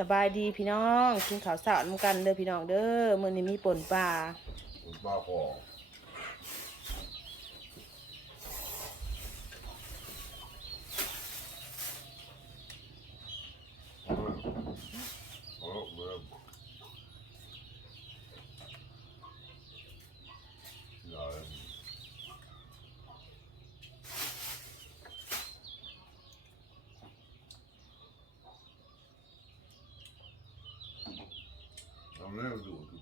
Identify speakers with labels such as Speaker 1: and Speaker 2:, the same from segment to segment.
Speaker 1: สบายดีพี่น้องกินข้าวสารกันเด้อพี่น้องเด้อมื้อนี้มีป่นปลา
Speaker 2: ปลาพอเอาเลยเอาเลยอย่าเลย ทำแล้วดูดู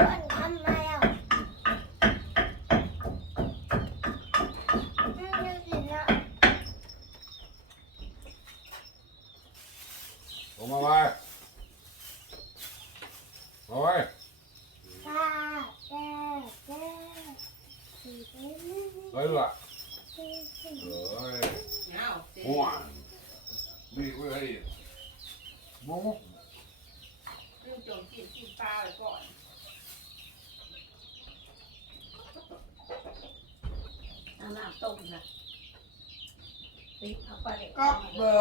Speaker 3: ก่อนทำมาแล้วอืมดูสินะ
Speaker 2: ลงมาไว้มาไว้
Speaker 3: ตาแก่แก่สี่เป็น
Speaker 2: เฮ้ยล่ะ
Speaker 3: สี่สี่
Speaker 2: เฮ้ย
Speaker 1: อ้าว
Speaker 2: หัวมีไว้ให้หมู
Speaker 1: ลืมจมกินกินปลาไว้ก่อน
Speaker 4: น้ำน้ำต้มนะติ๊กเอาไปเลย
Speaker 2: กลับบ้า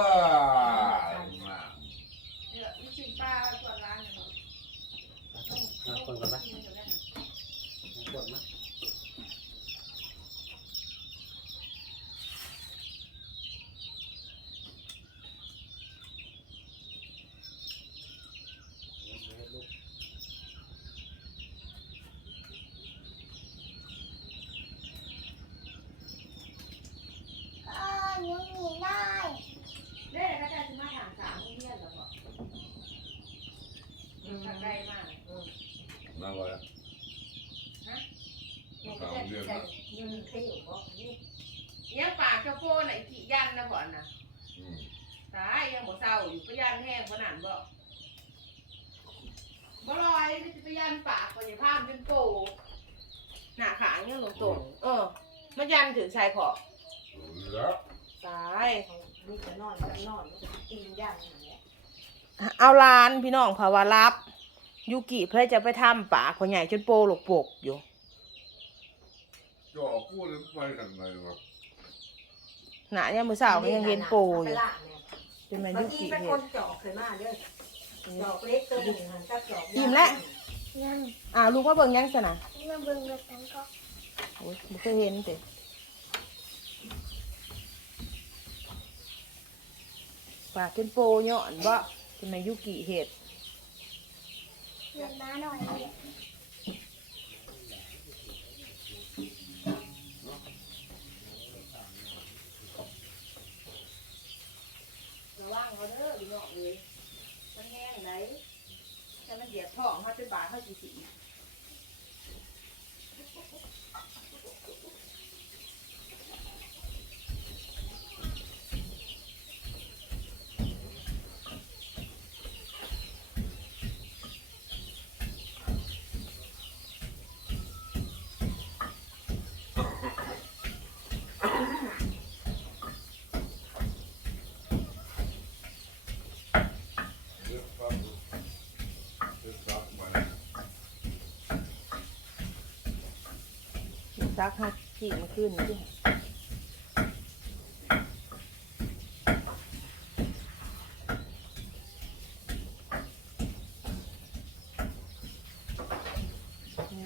Speaker 2: นมา
Speaker 1: เนี่ยมีกินปลาก่อนร้านเนี่ยเนาะ
Speaker 5: เอาคนกันปะคนมั้ย
Speaker 3: อ้ายังหนีได้
Speaker 1: เด้ก็จะมาถามสามโรงเรียนแล้วบ่อืมใกล้มาก
Speaker 2: นั่งไว้
Speaker 4: เนี่ยก็จะใส่ยืนเที่ยวบอกนี่
Speaker 1: ยังปากเจ้าโพน่ะอีกี่ยันนะบ่น่ะ
Speaker 2: อืม
Speaker 1: ตายยังบ่เศร้าอยู่ก็ยันแห้งขนาดบ่บ่ลอยก็จะไปยันปากก็อย่าพามเป็นโปหน้าขางยังตรงๆเออมันยันถึงชายขอบ
Speaker 2: เหลือ
Speaker 1: ตาย
Speaker 4: นี่จะนอนก็นอนตีนย่างอย่างเงี้ย
Speaker 1: เอาลานพี่น้องภาวะรับ ยูกิเพื่อจะไปทำปากคนใหญ่จนโปหลกปกอยู่
Speaker 2: จ่อพูดเลยไปทางไหนวะ
Speaker 1: หนายังมือสาวก็ยังเห็นโปอยู่จนแมัน
Speaker 4: บาง
Speaker 1: ยู
Speaker 4: ที
Speaker 1: กิ
Speaker 4: เป็น
Speaker 1: เห็
Speaker 4: คนนจอกเคยมาเด้อจอกเล็กตัวหนึ่งหันกับจอก
Speaker 3: ยัง
Speaker 1: อ่าลูกว่าเบิ่งยังสนะ
Speaker 3: มาเบิ่งแบบนั้นก็
Speaker 1: โอ้ยไม่เคยเห็นเตะปากเป็นโปเนาะอันบ่จนแมันยูกิเห็ด
Speaker 3: เรียนมาหน่อยเลย
Speaker 1: ระวังเขาเด้อพี่น้องเอ้ยมันแห้งไหนแต่มันเหยียบท้องเขาเป็นบาดเขาสีสี
Speaker 2: เลือกครับเลือกครับมา
Speaker 1: ซักให้ขี้มันขึ้นที่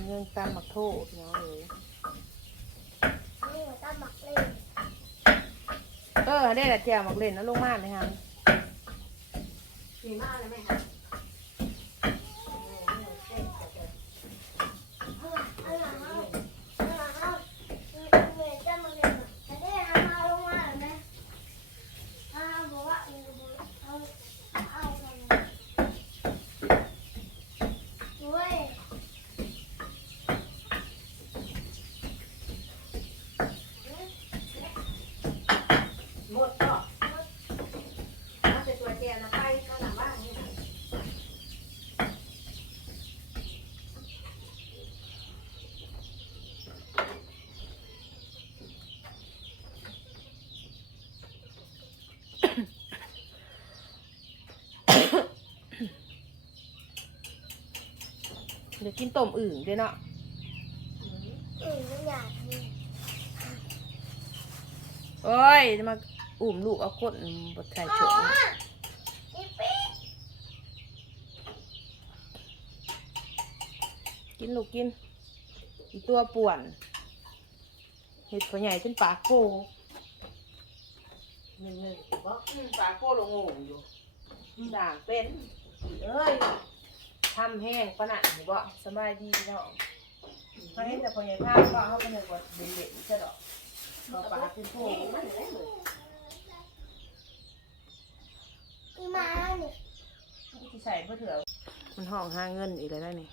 Speaker 1: เงินตามมาโทษเนาะเลย
Speaker 3: นี่ตาหมักเลย
Speaker 1: เออได้ละแจวมักเล่นแล้วลงมาเลยฮะ
Speaker 4: มีมากเลยไหมคะ
Speaker 3: เอาล่ะเอาล่ะเอาเอาล่ะเอาเหมือนจะมาเรียนแต่ได้ทำมาลงมาแล้วนะอ้าวบอกว่าเอาเอาเอากันเว้ย
Speaker 4: หมดก็น่าจะตัวแจนะไปข้างหลังบ้านนี่นะ
Speaker 3: เเดี๋
Speaker 1: ยวกินต้มอึ่งด้วยเนาะ
Speaker 3: อืมมันอยากกิน
Speaker 1: โอ้ยจะมาอุ้มลูกเอาก้นบดใส่โฉ
Speaker 3: อ๋อ
Speaker 1: ม
Speaker 3: อีปิ๊ก
Speaker 1: กินลูกกิน อีตัวป่วน เห็ดขอใหญ่จนปากโก
Speaker 4: หนึ่งหนึ่งบ่
Speaker 1: อืมปากโกลงงงอยู่ด่างเป็นเอ้ย ทำแห้งปะนั่นหรือบ่สบายดีเนาะเขาเห็นแต่ขอใหญ่ท่าก็เขาก็เลยว่าเด่นๆใช่ดอกก็ปากเป็นโพ
Speaker 4: เฮ้ยมันเลยเลย
Speaker 3: อีหมาเนี่ย
Speaker 1: ที่ใส่เพื่อเถื่อมันห้องหาเงินอีกแล้วได้นี่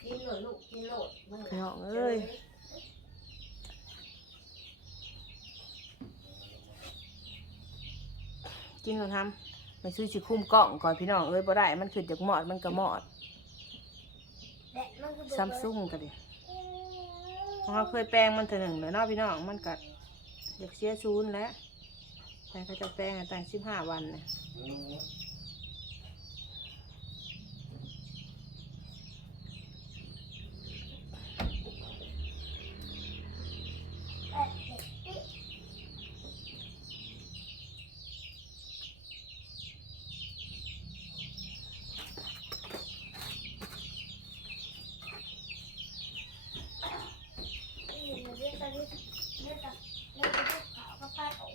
Speaker 4: กินเลยลูกกินโลดมึง
Speaker 1: พี่น้องเอ้ยกินก่อนทำ ไปซื้อชิคุ้มกล่องก่อนพี่น้องเอ้ยบ่ได้ มันขึ้นจากหมอดมันก็หมอด
Speaker 3: แดดมันก็เบิด
Speaker 1: ซัมซุงก็ดิเพราะเขาเคยแปลงมันเถอหนึ่งแล้วเนาะพี่น้องมันกัดอยากเสียศูนย์แล้วแต่เขาจะแปลงให้ตั้งสิบห้าวันนะ
Speaker 3: เอ้ยเด็กปิ๊ก นี่มันเรียกตอนนี้เรียกตอนเรียกตอนที่เขาก็พาดออก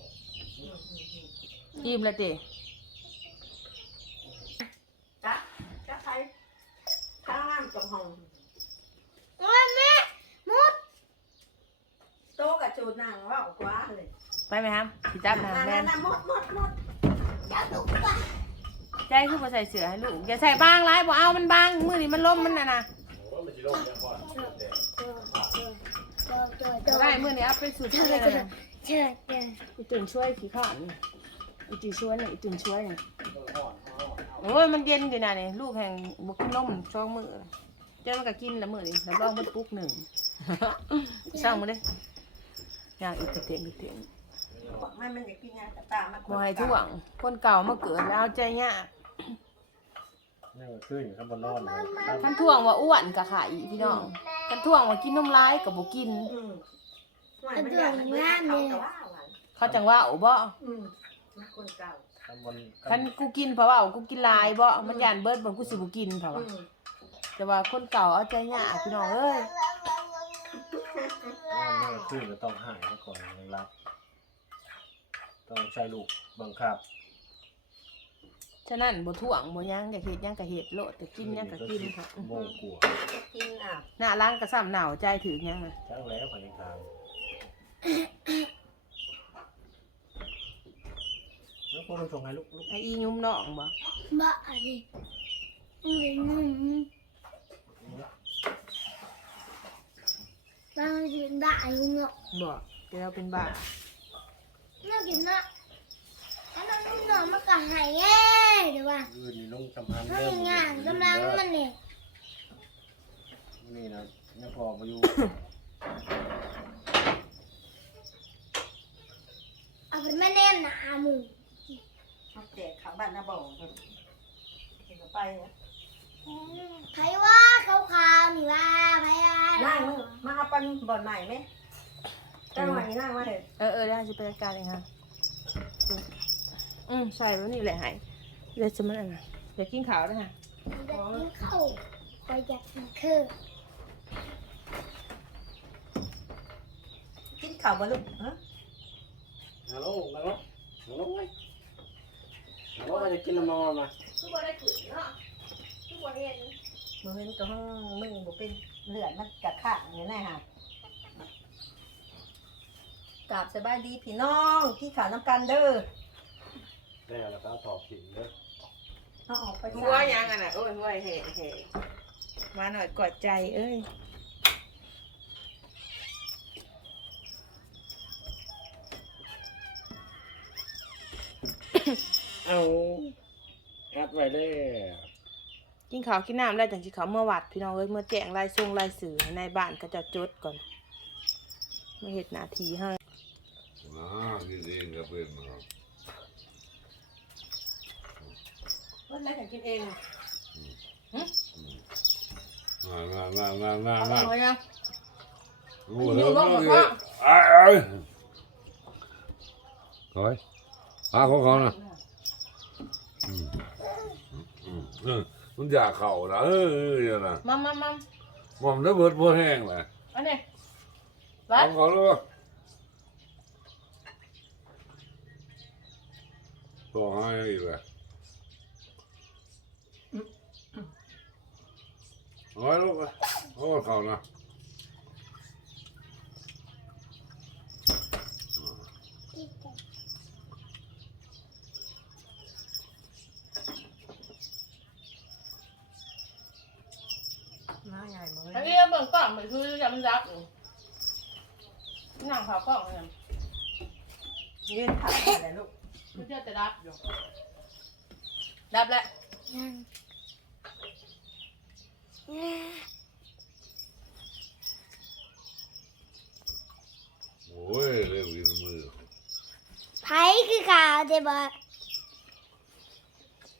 Speaker 1: อิ่มแล้วติ
Speaker 4: จ้ะจ้ะใครข้างล่างตรงห้อง
Speaker 3: โอ้ยแม่มุด
Speaker 4: โตะกับจูดนางว่ากว่าเลย
Speaker 1: ไปไหมครับพี่จับนะ
Speaker 4: นั่น
Speaker 1: แม่น
Speaker 4: นั่นหมดหมดหมด
Speaker 3: จะดุกว่า
Speaker 1: ใจคือมาใส่เสือให้ลูกอย่าใส่บางไรบ่เอามันบางมือนี่มันล้มมันน่ะนะ
Speaker 5: โอ้มันจะลงเนี่ยพ่อ
Speaker 3: เจอเจอเจอเจอเจอเจอ
Speaker 1: ได้มือนี่เอาไปสุด
Speaker 3: เจ
Speaker 1: ที่
Speaker 3: อ
Speaker 1: เลย
Speaker 3: เจอ
Speaker 1: นะ
Speaker 3: เจอเจอ
Speaker 1: อีตื่นช่วยขี้ข้าน อีตื่นช่วยเนี่ยอีตื่นช่วยเนี่ย
Speaker 5: พ่อพ่อ
Speaker 1: โอ้ยมันเย็นดีนะนี่ลูกแห่งบุกนมช่องมือเจ้ามันก็กินละมือนี่แล้วลองมันปุ๊กหนึ่งสร้างมาเลยอย่างอีกเตียงอีกเตียง
Speaker 4: บอกมันมันอยากกินยาแต่ตามัน
Speaker 1: บ่ให้ท่วงคนเก่ามาเกิดแล้วเอาใจยาก
Speaker 5: นี่ก็ขึ้นอยู่ข้างบนนอนเลยครับ
Speaker 1: ท่านท่วงว่าอ้วนกับขาอีพี่น้องท่านท่วงว่ากินนมร้ายกับบ่กิน
Speaker 4: อืมหวานมันอยากมันอยากเขาแต่ว่าหวาน
Speaker 1: เขาจังว่าโอ้บ่
Speaker 4: อื มมันคนเก่า
Speaker 5: ข้างบน
Speaker 1: คันกูกินเพราะว่ากูกินหลายบ่มันย่านเบิดบ่กูสิบ่กินเพราะ
Speaker 4: อื
Speaker 1: ว่ามแต่ว่าคนเก่าเอาใจยากพี่น้องเอ้ย
Speaker 5: นี่ก็ขึ้นก็ต้องหายก่อนยังรับ ต้องใช้ลูกบังคับ
Speaker 1: ฉะนั้นบ่ท่วงบ่หยังก็เฮ็ดหยังก็เฮ็ดโลดแต่กินหยังก็กินค่ะ
Speaker 5: โมกลัว
Speaker 4: จะกินอะ
Speaker 1: หน้าร้านก็ซ้ำหนาวใจถึงหยังน่ะ
Speaker 5: จังแล้วขอยังทางแล้ว พวกมันส่งให้ลูกลูก
Speaker 1: ไอ้อียุ่มน้องบ่
Speaker 3: บ้าดิมันเป็นนุ่มบางทีเป็นบ้าอยู่เนาะ
Speaker 1: บ่เดี๋ยวเราเป็นบ้า
Speaker 3: น่ากินนะอันนั้นนุ่มเนาะมันก็หายแย่เดี๋ยวว่า
Speaker 5: อื่นนี่ลงสำคัญ
Speaker 3: ถ้า
Speaker 5: เริ่
Speaker 3: อย่างานกำลังมันเนี่ย
Speaker 5: นี่นะยังพอมาอยู่
Speaker 3: เอาเป็นแม่แน่นหนาห มู
Speaker 4: เขาแจกเขาบ้านนาบ่องเพิ่นเห็นเขาไปนะ
Speaker 3: ไผว่าขาวๆนี่ว่าไผว่า
Speaker 4: นั่งมึงมาเอาปันบ่อนใหม่ไหมตั้งไว้นั่งมาเถอะ
Speaker 1: เออเออได้สิไปจัดการเองค่ะอืมใส่ไว้นี่แหละให้เดี๋ยวจะมันอันน่ะเดี๋ยวกินข้าวด้วยค่ะ
Speaker 3: อยากกินข้าวคอยอยากกินคือ
Speaker 4: กินข้าวบ่ลูกฮะ
Speaker 5: ฮัลโหลฮัลโหลฮัลโหล ไว้ฮัลโหลจะกินน้ำมันมา
Speaker 1: ทุกคนได้ขืนเนาะทุกคนเห็น
Speaker 4: มือเห็นก็ห้องมึงบ่เป็นเลือดมันกระข้างอยู่แน่ฮะกราบสบายดีพี่น้องกินข้าวน้ำกันเด้อ
Speaker 5: ได้แล้วก็ถอดถิ่นเด้อ
Speaker 4: เอาออกไป
Speaker 1: หัวยังอะน่ะโอ้ยหัวเห่เห่มาหน่อยกอดใจเอ้ย
Speaker 5: เอาอัดไว้เลย
Speaker 1: กินข้าวกินน้ำได้จังสิเขาเมื่อวัดพี่น้องเอ้ยเมื่อแจ้งรายทรงรายสื่อในบ้านก็จะจดก่อนมาเห็ดหน้าทีให้
Speaker 2: นะกินเองก็เป็นนะครับ
Speaker 1: วันแรกกินเอง
Speaker 2: มามามามา
Speaker 1: เอา
Speaker 2: มา
Speaker 1: ไปยัง
Speaker 2: โอ้โหเฮ้ยเฮ้ยไอ้ไอ้เฮ้ยอาของเขานะอื มันอยากเข่านะเออเอออย่างนั้น
Speaker 1: มัมมัมมัม
Speaker 2: มอมได้เบิดบัวแห้งเลย
Speaker 1: อันนี้วัด
Speaker 2: องเขาเลยต่อให้อีกเลยเอาไว้ลูกไปโอ้เขานะ
Speaker 4: มาใหญ่มา
Speaker 1: อัน
Speaker 4: เลย
Speaker 1: นี้เบิ่งกล้องไปคือจะมันรับอยู่นั่งเผากล้องเนี่ย
Speaker 4: ยืนถัดอะไรลูก
Speaker 1: มันจะจะรับอยู่รับแล้ว
Speaker 3: ยังแม่
Speaker 2: โอ้ยเร็วกินมือ
Speaker 3: ไผคือข่าวเด้บ่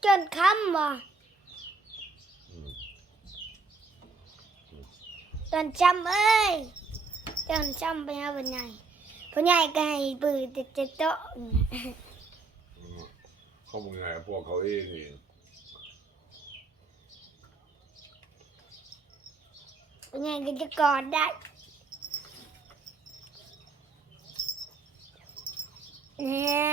Speaker 3: จนคำบ่
Speaker 2: อืม
Speaker 3: ตอนจำเอ้ยตอนจำไปหาผู้ใหญ่ผู้ใหญ่ก็ให้ปืนติดติดโต๊ะ
Speaker 2: อืมเขามึงไงพวกเขาเองเอง
Speaker 3: ผู้ใหญ่ก็จะกอดได้เนี่ย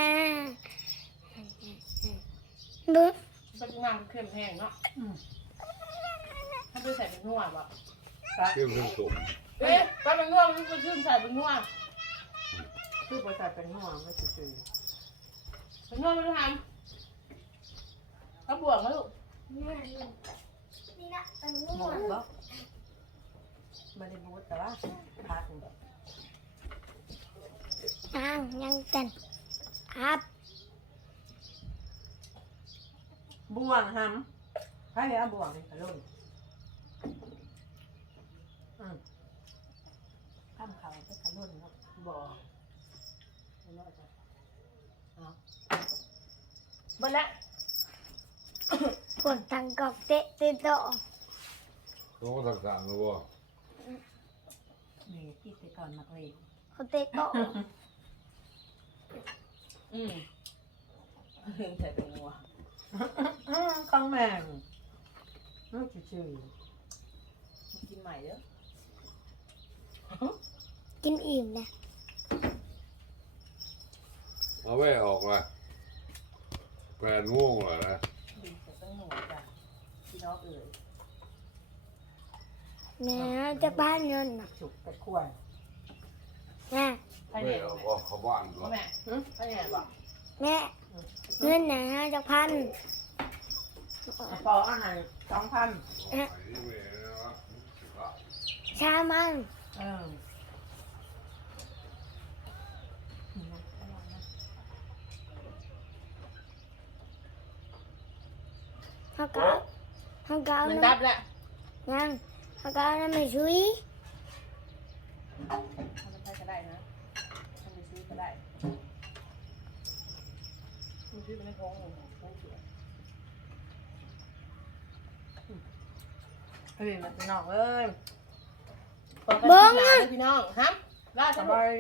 Speaker 3: บึ๊บ
Speaker 1: มันจะนั่งเข้มแห้งเนาะถ้าไปใส่เป็นนัวบ่
Speaker 2: เชื่อมทั้งตุ่ม
Speaker 1: เอ๊ะถ้าเป็นนัวมันจะชื่นใส่เป็นนัว
Speaker 4: คือบริษัทเป็นห่วงไม่ซื่อ
Speaker 1: เป็นนัวมันจะทำเขาบวกไหมลูก
Speaker 3: นี่นะเป็น
Speaker 4: ๆห
Speaker 3: ง่
Speaker 4: ม
Speaker 3: ว
Speaker 4: ด
Speaker 3: ง
Speaker 4: บ่ไม่ได้บูดแต่ว่าพัด
Speaker 3: อ้าวยังเต้นครับ
Speaker 4: บ่วงหำให้เอาบ่วงนี่กระลุ่นอืม ข้ามเขาไปกระลุ่นเนาะบ่ไม่น้อยจ้ะ
Speaker 1: หมดแล้ว
Speaker 3: พวกทางกอกเตะติดโต๊ะ
Speaker 2: เขาก็ต่างๆเลยว่า
Speaker 4: นี่ที่ไปก่อนนักเรียน
Speaker 3: เขาเตะโต๊ะ
Speaker 1: อืมเรื่องใส่เป็นนัว
Speaker 4: อืมข้างแม่งอืมชื่อ
Speaker 1: กินใหม่เด้อ
Speaker 3: กินอิ่มนะ
Speaker 2: เอาไว้ออกละแปดโม่วงเลยนะ
Speaker 1: ดินใส่ต้องหนูจ้ะพี่น้องเอ๋ย
Speaker 3: แม่จะบ้านเงินน่ะ
Speaker 4: ๆฉุกแต่ควร
Speaker 3: แม่
Speaker 1: ให้
Speaker 2: ไม่
Speaker 1: เด็ก
Speaker 2: เอาออกเขาบ้านก่อน
Speaker 1: แม่ให้เด็กบอก
Speaker 3: แม่เงินไหนห้าจะพัน
Speaker 4: พออาหารสองพัน
Speaker 2: ไอ้นี่แม่นะ
Speaker 3: ชามัน
Speaker 4: เออ
Speaker 3: เขาก้าเขาเก้า
Speaker 1: มัน
Speaker 3: นะ
Speaker 1: ดับแล้ว
Speaker 3: ยังเขาเก้านะไม่ช่วย
Speaker 1: ทำเป็นใช้ก็ได้นะทำไปซื้อก็ได้มันซื้อเป็นท้องของท้องเสือ
Speaker 4: เฮ้ยมันเป็นนองเอ้ย
Speaker 1: เบิ้งพี่น้องฮะล่า
Speaker 4: ส
Speaker 1: ส
Speaker 4: บา
Speaker 1: บาย
Speaker 4: ย